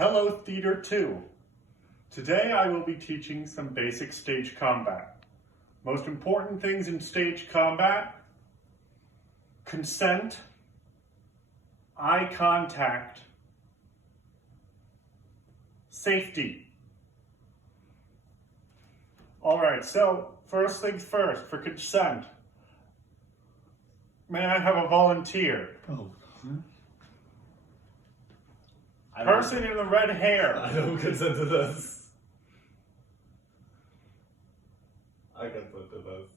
Hello Theater 2. Today I will be teaching some basic stage combat. Most important things in stage combat: consent, eye contact, safety. Alright, so first things first, for consent. May I have a volunteer? Oh. Person in the red hair. I don't consent to this. I consent to this.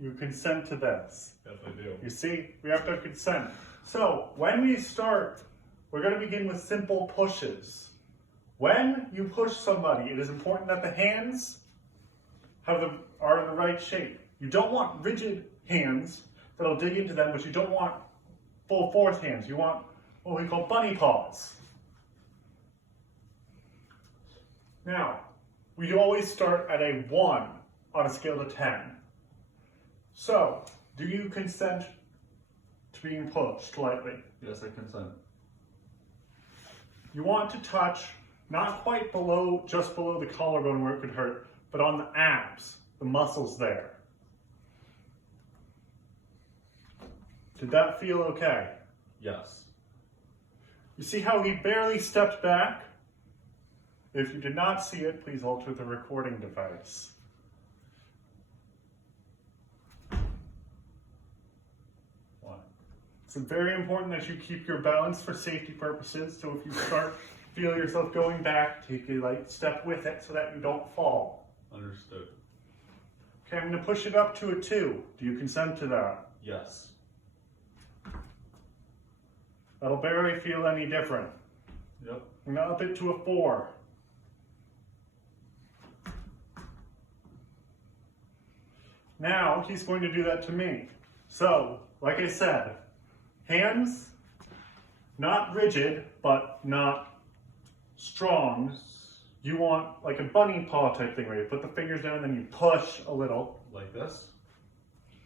You consent to this. Yes, I do. You see, we have to have consent. So, when we start, we're going to begin with simple pushes. When you push somebody, it is important that the hands are in the right shape. You don't want rigid hands that'll dig into them, but you don't want full force hands. You want what we call bunny paws. Now, we always start at a 1 on a scale to 10. So, do you consent to being pushed lightly? Yes, I consent. You want to touch not quite below, just below the collarbone where it could hurt, but on the abs, the muscles there. Did that feel okay? Yes. You see how he barely stepped back? If you did not see it, please alter the recording device. It's very important that you keep your balance for safety purposes, so if you feel yourself going back, take a light step with it so that you don't fall. Understood. Okay, I'm going to push it up to a 2. Do you consent to that? Yes. That'll barely feel any different. Yep. I'm going to up it to a 4. Now, he's going to do that to me. So, like I said, hands, not rigid, but not strong. You want like a bunny paw type thing where you put the fingers down and then you push a little. Like this?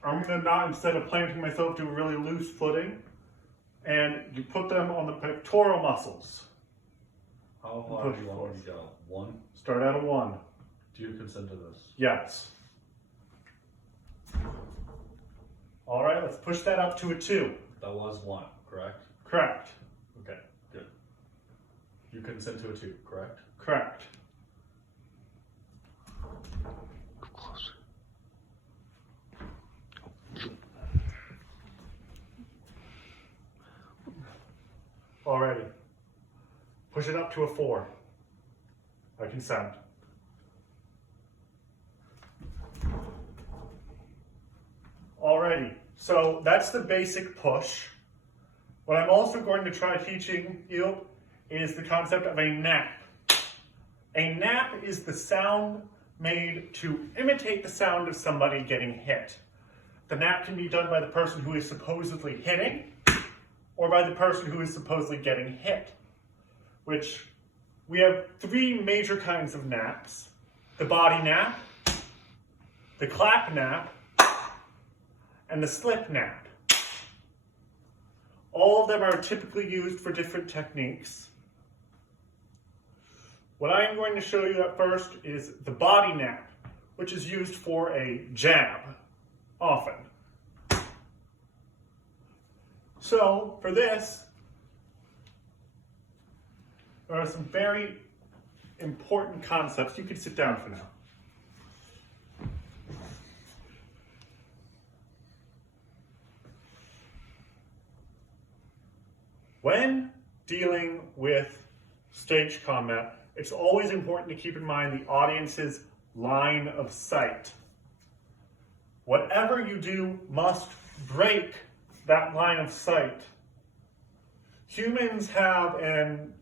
I'm going to not, instead of planting myself, do a really loose footing. And you put them on the pectoral muscles. How hard do you want me to go? 1? Start at a 1. Do you consent to this? Yes. All right, let's push that up to a 2. That was 1, correct? Correct. Okay, good. You consent to a 2, correct? Correct. Go closer. Alrighty. Push it up to a 4. I consent. Alrighty, so that's the basic push. What I'm also going to try teaching you is the concept of a nap. A nap is the sound made to imitate the sound of somebody getting hit. The nap can be done by the person who is supposedly hitting, or by the person who is supposedly getting hit. Which, we have 3 major kinds of naps. The body nap, the clap nap, and the slip nap. All of them are typically used for different techniques. What I am going to show you at first is the body nap, which is used for a jab, often. So, for this, there are some very important concepts. You can sit down for now. When dealing with stage combat, it's always important to keep in mind the audience's line of sight. Whatever you do must break that line of sight. Humans have an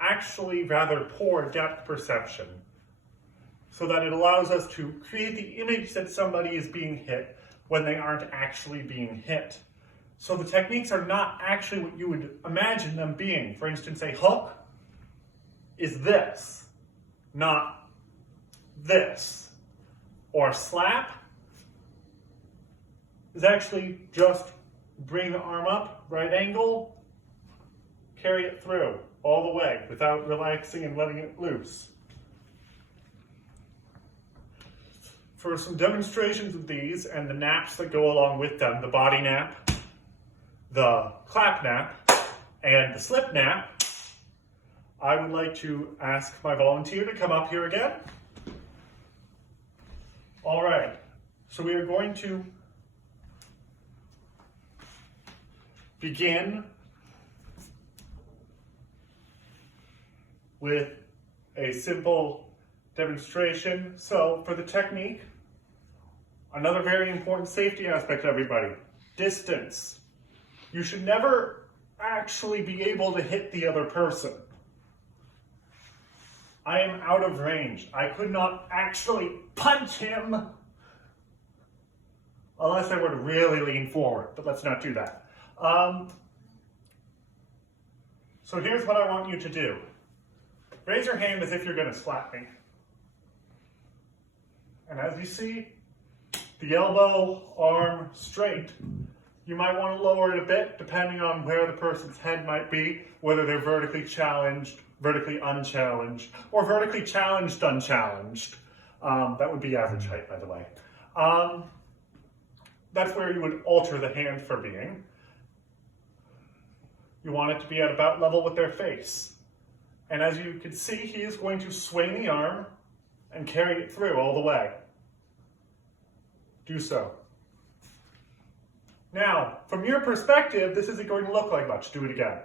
actually rather poor depth perception, so that it allows us to create the image that somebody is being hit when they aren't actually being hit. So the techniques are not actually what you would imagine them being. For instance, a hook is this, not this. Or a slap is actually just bring the arm up, right angle, carry it through all the way without relaxing and letting it loose. For some demonstrations of these and the naps that go along with them, the body nap, the clap nap, and the slip nap, I would like to ask my volunteer to come up here again. All right, so we are going to begin with a simple demonstration. So for the technique, another very important safety aspect, everybody, distance. You should never actually be able to hit the other person. I am out of range. I could not actually punch him unless I were to really lean forward, but let's not do that. So here's what I want you to do. Raise your hand as if you're going to slap me. And as you see, the elbow, arm straight. You might want to lower it a bit depending on where the person's head might be, whether they're vertically challenged, vertically unchallenged, or vertically challenged, unchallenged. That would be average height, by the way. That's where you would alter the hand for being. You want it to be at about level with their face. And as you can see, he is going to swing the arm and carry it through all the way. Do so. Now, from your perspective, this isn't going to look like much. Do it again.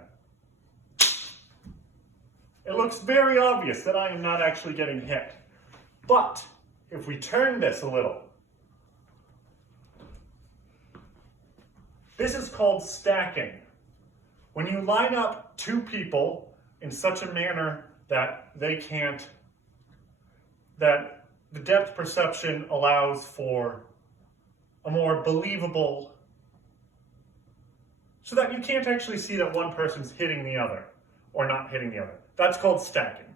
It looks very obvious that I am not actually getting hit. But if we turn this a little, this is called stacking. When you line up two people in such a manner that that the depth perception allows for a more believable, so that you can't actually see that one person's hitting the other or not hitting the other. That's called stacking.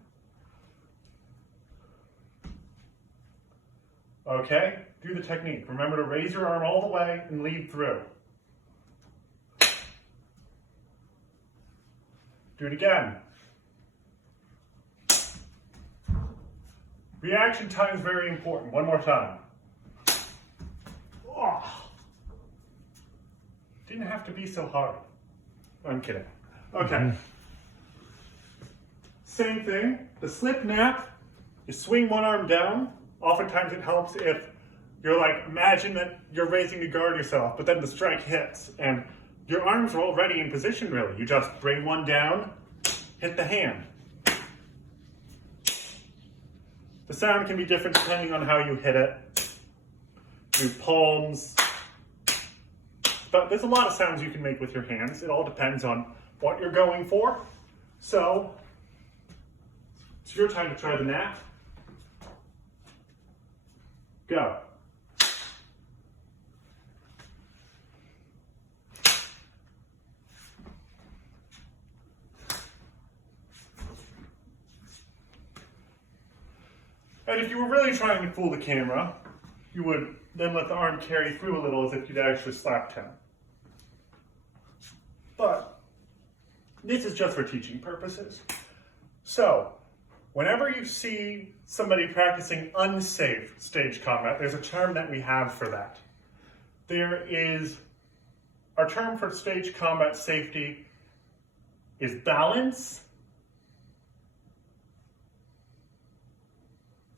Okay, do the technique. Remember to raise your arm all the way and lead through. Do it again. Reaction time is very important. One more time. Oh. Didn't have to be so hard. I'm kidding. Okay. Same thing. The slip nap, you swing one arm down. Oftentimes it helps if you're like, imagine that you're raising to guard yourself, but then the strike hits and your arms are already in position really. You just bring one down, hit the hand. The sound can be different depending on how you hit it. Do palms. But there's a lot of sounds you can make with your hands. It all depends on what you're going for. So, it's your time to try the nap. Go. And if you were really trying to fool the camera, you would then let the arm carry through a little as if you'd actually slapped him. But this is just for teaching purposes. So, whenever you see somebody practicing unsafe stage combat, there's a term that we have for that. Our term for stage combat safety is balance,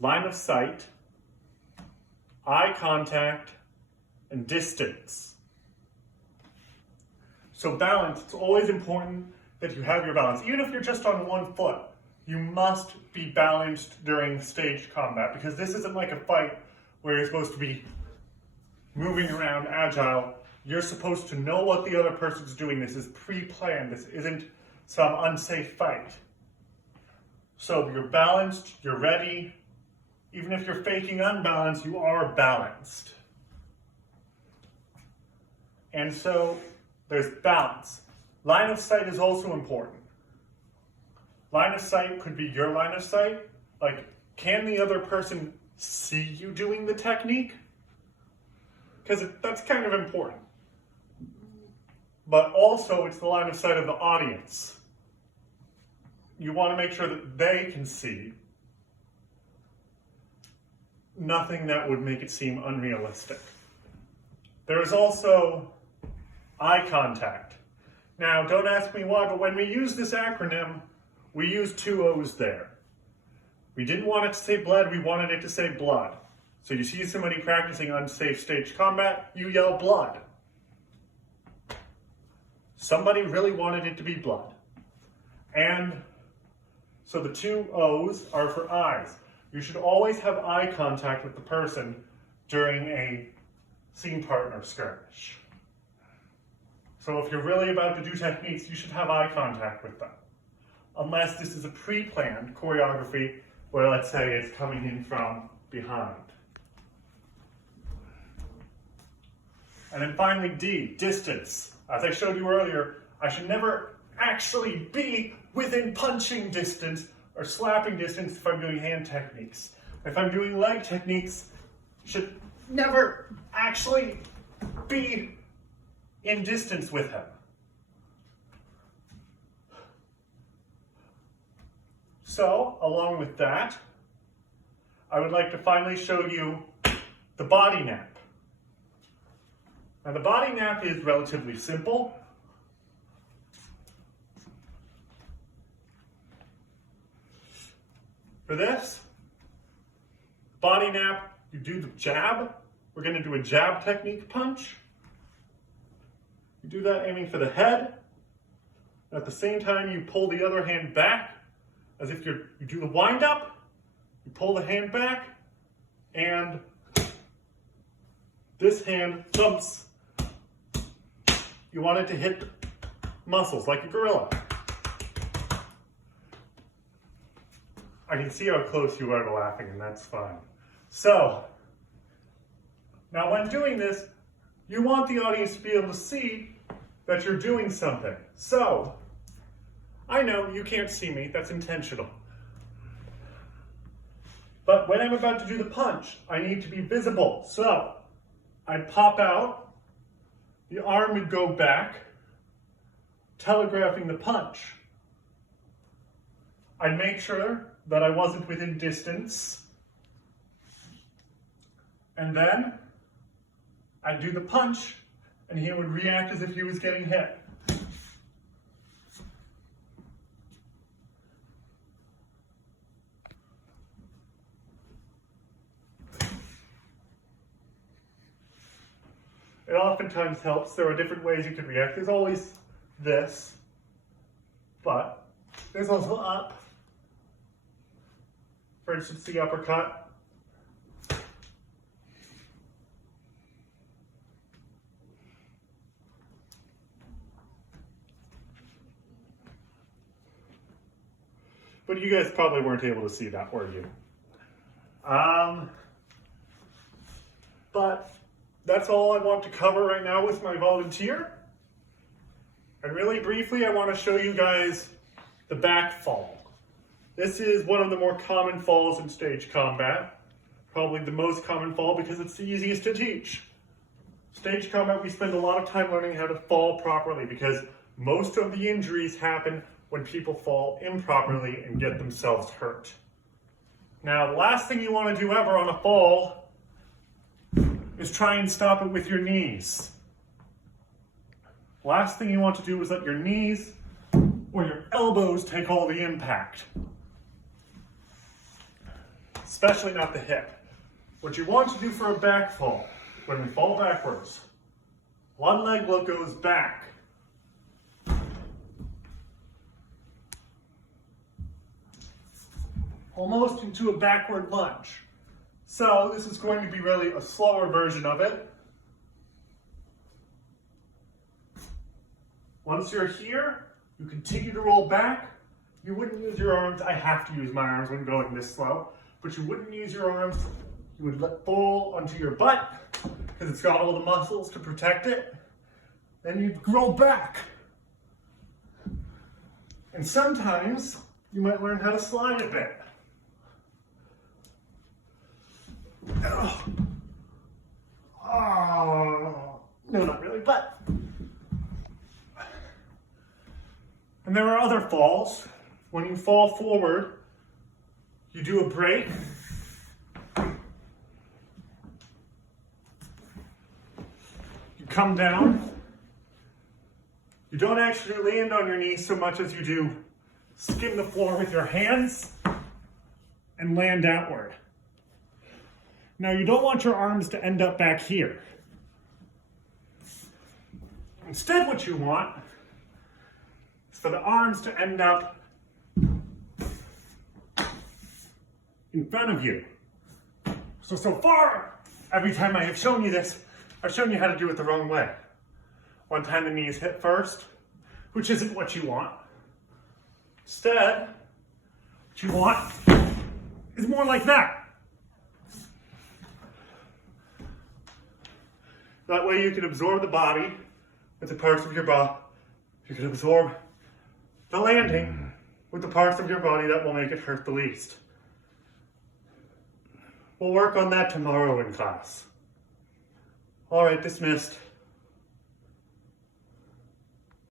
line of sight, eye contact, and distance. So balance, it's always important that you have your balance. Even if you're just on one foot, you must be balanced during stage combat, because this isn't like a fight where you're supposed to be moving around agile. You're supposed to know what the other person's doing. This is pre-planned. This isn't some unsafe fight. So you're balanced, you're ready. Even if you're faking unbalanced, you are balanced. And so there's balance. Line of sight is also important. Line of sight could be your line of sight. Like, can the other person see you doing the technique? Because that's kind of important. But also, it's the line of sight of the audience. you want to make sure that they can see nothing that would make it seem unrealistic. There is also eye contact. Now, don't ask me why, but when we use this acronym, we use two O's there. We didn't want it to say bled, we wanted it to say blood. So you see somebody practicing unsafe stage combat, you yell blood. Somebody really wanted it to be blood. And so the two O's are for eyes. You should always have eye contact with the person during a scene partner skirmish. So if you're really about to do techniques, you should have eye contact with them. Unless this is a pre-planned choreography where, let's say, it's coming in from behind. And then finally, D, distance. As I showed you earlier, I should never actually be within punching distance or slapping distance if I'm doing hand techniques. If I'm doing leg techniques, I should never actually be in distance with him. So, along with that, I would like to finally show you the body nap. Now, the body nap is relatively simple. For this, body nap, you do the jab. We're going to do a jab technique punch. You do that aiming for the head. At the same time, you pull the other hand back as if you do the wind up. You pull the hand back, and this hand thumps. You want it to hit muscles like a gorilla. I can see how close you are to laughing, and that's fine. So, now when doing this, you want the audience to be able to see that you're doing something. So, I know you can't see me, that's intentional. But when I'm about to do the punch, I need to be visible. So, I'd pop out, the arm would go back, telegraphing the punch. I'd make sure that I wasn't within distance. And then I'd do the punch, and he would react as if he was getting hit. It oftentimes helps. There are different ways you can react. There's always this, but there's also up. For instance, the uppercut. But you guys probably weren't able to see that, were you? But that's all I want to cover right now with my volunteer. And really briefly, I want to show you guys the back fall. This is one of the more common falls in stage combat. Probably the most common fall because it's the easiest to teach. Stage combat, we spend a lot of time learning how to fall properly because most of the injuries happen when people fall improperly and get themselves hurt. Now, the last thing you want to do ever on a fall is try and stop it with your knees. Last thing you want to do is let your knees or your elbows take all the impact. Especially not the hip. What you want to do for a back fall, when we fall backwards, one leg goes back. Almost into a backward lunge. So this is going to be really a slower version of it. Once you're here, you continue to roll back. You wouldn't use your arms. I have to use my arms when going this slow, but you wouldn't use your arms. You would let fall onto your butt because it's got all the muscles to protect it. Then you'd roll back. And sometimes you might learn how to slide a bit. Oh, no, not really, but. And there are other falls when you fall forward, you do a break. You come down. You don't actually land on your knees so much as you do skim the floor with your hands and land outward. Now you don't want your arms to end up back here. Instead, what you want is for the arms to end up in front of you. So far, every time I have shown you this, I've shown you how to do it the wrong way. One time the knees hit first, which isn't what you want. Instead, what you want is more like that. That way you can absorb the body with the parts of your body. You can absorb the landing with the parts of your body that will make it hurt the least. We'll work on that tomorrow in class. All right, dismissed.